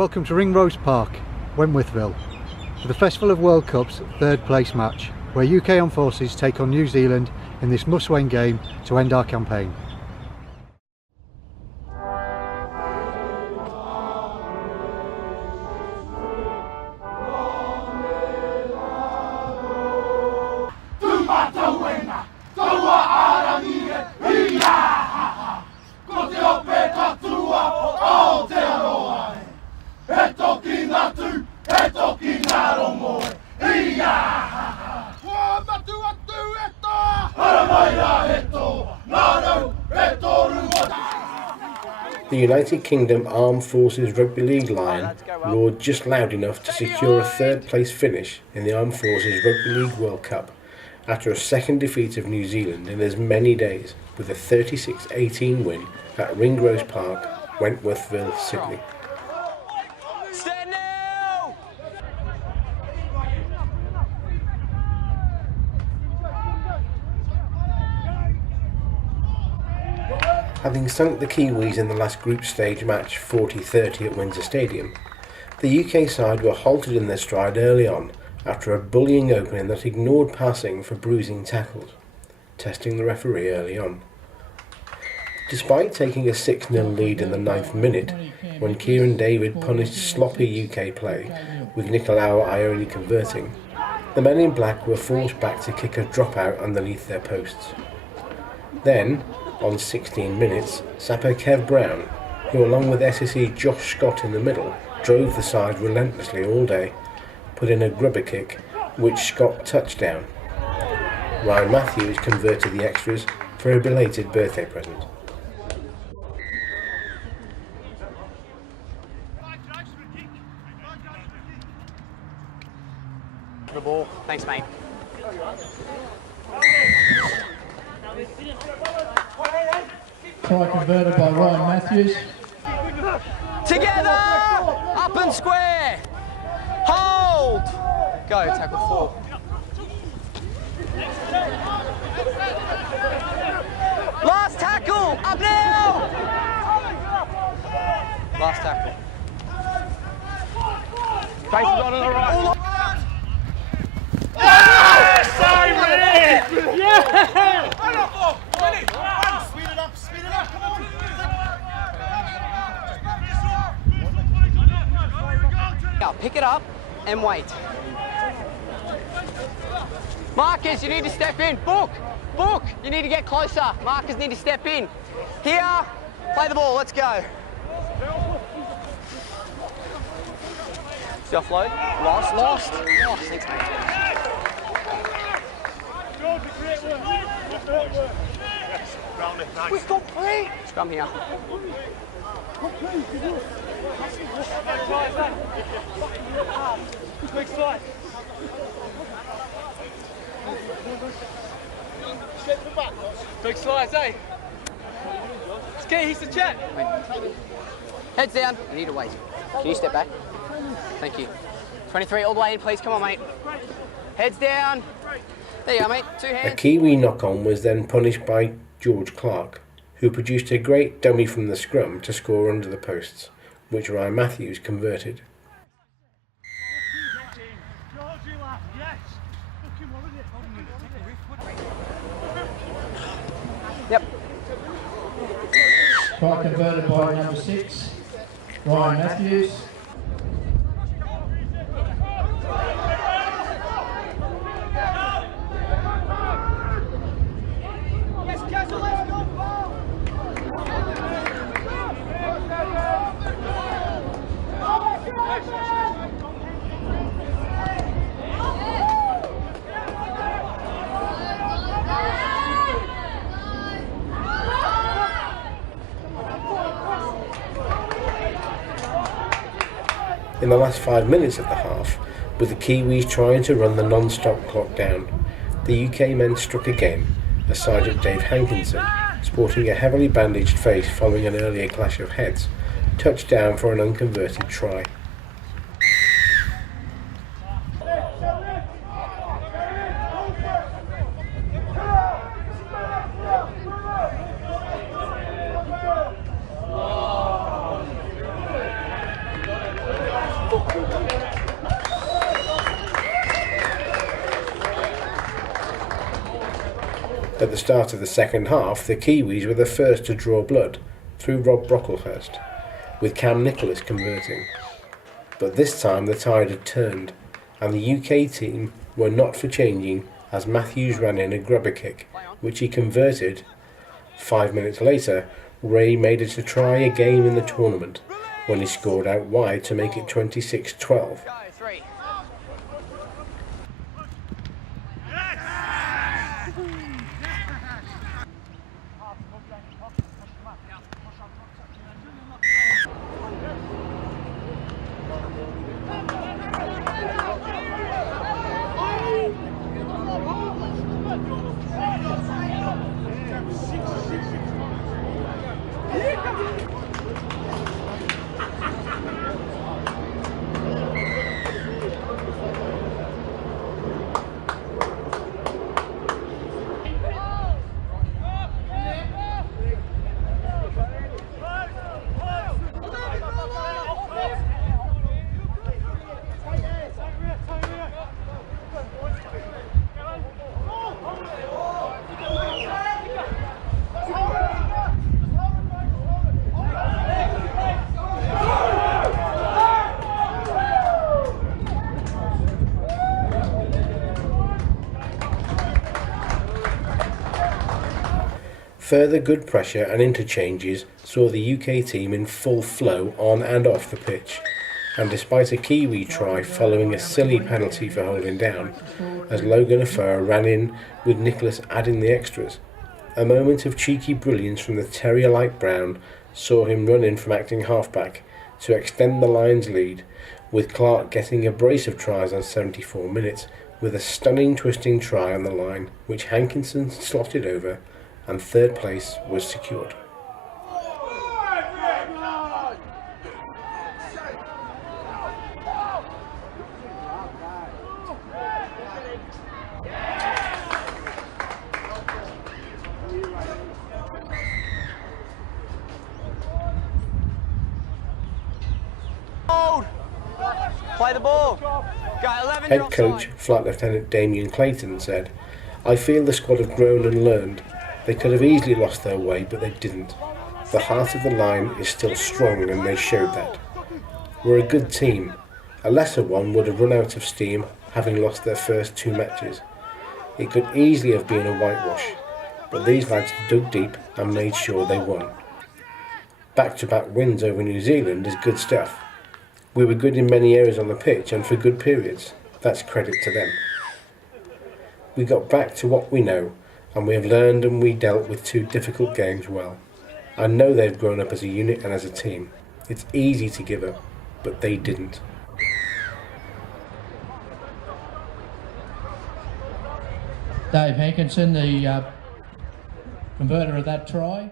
Welcome to Ringrose Park, Wentworthville, for the Festival of World Cup's third place match, where UK Armed Forces take on New Zealand in this must-win game to end our campaign. The United Kingdom Armed Forces Rugby League line roared just loud enough to secure a third place finish in the Armed Forces Rugby League World Cup after a second defeat of New Zealand in as many days, with a 36-18 win at Ringrose Park, Wentworthville, Sydney. Having sunk the Kiwis in the last group stage match 40-30 at Windsor Stadium, the UK side were halted in their stride early on after a bullying opening that ignored passing for bruising tackles, testing the referee early on. Despite taking a 6-0 lead in the 9th minute, when Kieran David punished sloppy UK play, with Nicolau Ione converting, the men in black were forced back to kick a dropout underneath their posts. Then, on 16 minutes, Sapper Kev Brown, who along with SSE Josh Scott in the middle, drove the side relentlessly all day, put in a grubber kick, which Scott touchdown. Ryan Matthews converted the extras for a belated birthday present. The ball. Thanks, mate. Try converted by Ryan Matthews. Together! Up and square! Hold! Go, tackle 4. Last tackle! Up now! Last tackle. Face is on the right. Pick it up and wait. Marcus, you need to step in. Book, you need to get closer. Marcus need to step in. Here, play the ball, let's go. Offload, lost. Thanks, mate. We've got 3. Scrum here. Big slides, eh? It's key, he's the chat. Heads down. You need to wait. Can you step back? Thank you. 23 all the way in, please. Come on, mate. Heads down. There you go, mate. 2 hands. A Kiwi knock-on was then punished by George Clark, who produced a great dummy from the scrum to score under the posts, which Ryan Matthews converted. Yep. Try converted by number 6, Ryan Matthews. In the last 5 minutes of the half, with the Kiwis trying to run the non-stop clock down, the UK men struck again as Sergeant Dave Hankinson, sporting a heavily bandaged face following an earlier clash of heads, touched down for an unconverted try. At the start of the second half, the Kiwis were the first to draw blood through Rob Brocklehurst, with Cam Nicholas converting. But this time the tide had turned, and the UK team were not for changing as Matthews ran in a grubber kick, which he converted. 5 minutes later, Ray made it a try a game in the tournament when he scored out wide to make it 26-12. Further good pressure and interchanges saw the UK team in full flow on and off the pitch, and despite a Kiwi try following a silly penalty for holding down, as Logan Afar ran in with Nicholas adding the extras, a moment of cheeky brilliance from the terrier-like Brown saw him run in from acting halfback to extend the Lions' lead, with Clark getting a brace of tries on 74 minutes with a stunning twisting try on the line, which Hankinson slotted over, and third place was secured. Play the ball. Head coach, Flight Lieutenant Damien Clayton said, "I feel the squad have grown and learned. They could have easily lost their way, but they didn't. The heart of the line is still strong and they showed that. We're a good team. A lesser one would have run out of steam having lost their first 2 matches. It could easily have been a whitewash, but these lads dug deep and made sure they won. Back-to-back wins over New Zealand is good stuff. We were good in many areas on the pitch and for good periods. That's credit to them. We got back to what we know, and we have learned and we dealt with 2 difficult games well. I know they've grown up as a unit and as a team. It's easy to give up, but they didn't." Dave Hankinson, the converter of that try.